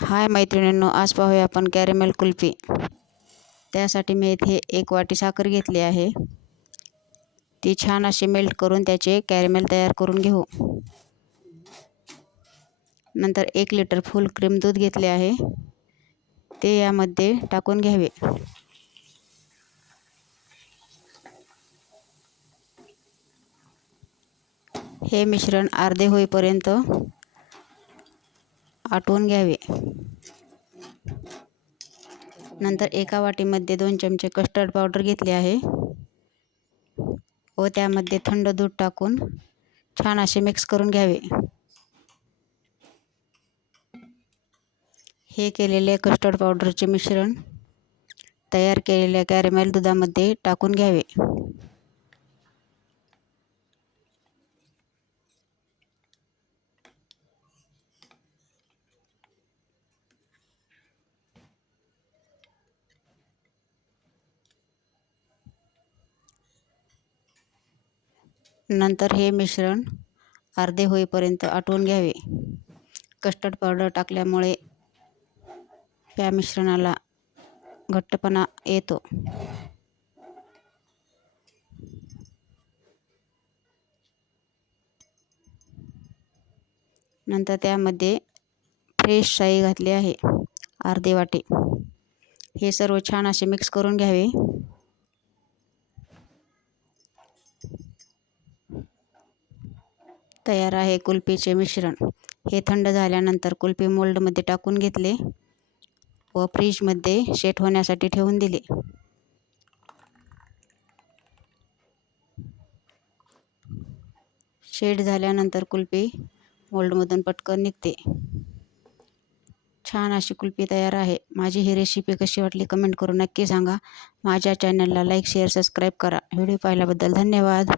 हाय मैत्रिणींनो, आज पाहूया आपण कॅरेमेल कुल्फी। त्यासाठी मी इथे 1 वाटी साखर घेतली आहे। ती छान अशी मेल्ट करून त्याचे कॅरेमेल तयार करून घेऊ। नंतर 1 लिटर फुल क्रीम दूध घेतले आहे, ते यामध्ये टाकून घ्यावे। हे मिश्रण अर्धे होईपर्यंत आटवून घ्यावे। नंतर एका वाटीमध्ये 2 चमचे कस्टर्ड पावडर घेतले आहे व त्यामध्ये थंड दूध टाकून छान असे मिक्स करून घ्यावे। हे केलेले कस्टर्ड पावडरचे मिश्रण तयार केलेल्या कॅरेमेल दुधामध्ये टाकून घ्यावे। नंतर हे मिश्रण अर्धे होईपर्यंत आटवून घ्यावे। कस्टर्ड पावडर टाकल्यामुळे या मिश्रणाला घट्टपणा येतो। नंतर त्यामध्ये फ्रेश शाई घातली आहे अर्धी वाटी। हे सर्व छान असे मिक्स करून घ्यावे। तयार आहे कुल्फीचे मिश्रण। हे थंड झाल्यानंतर कुल्फी मोल्डमध्ये टाकून घेतले व फ्रीजमध्ये सेट होण्यासाठी ठेवून दिले। सेट झाल्यानंतर कुल्फी मोल्डमधून पटकन निघते। छान अशी कुल्फी तयार आहे। माझी ही रेसिपी कशी वाटली कमेंट करून नक्की सांगा। माझ्या चॅनलला लाईक शेअर सबस्क्राईब करा। व्हिडिओ पाहिल्याबद्दल धन्यवाद।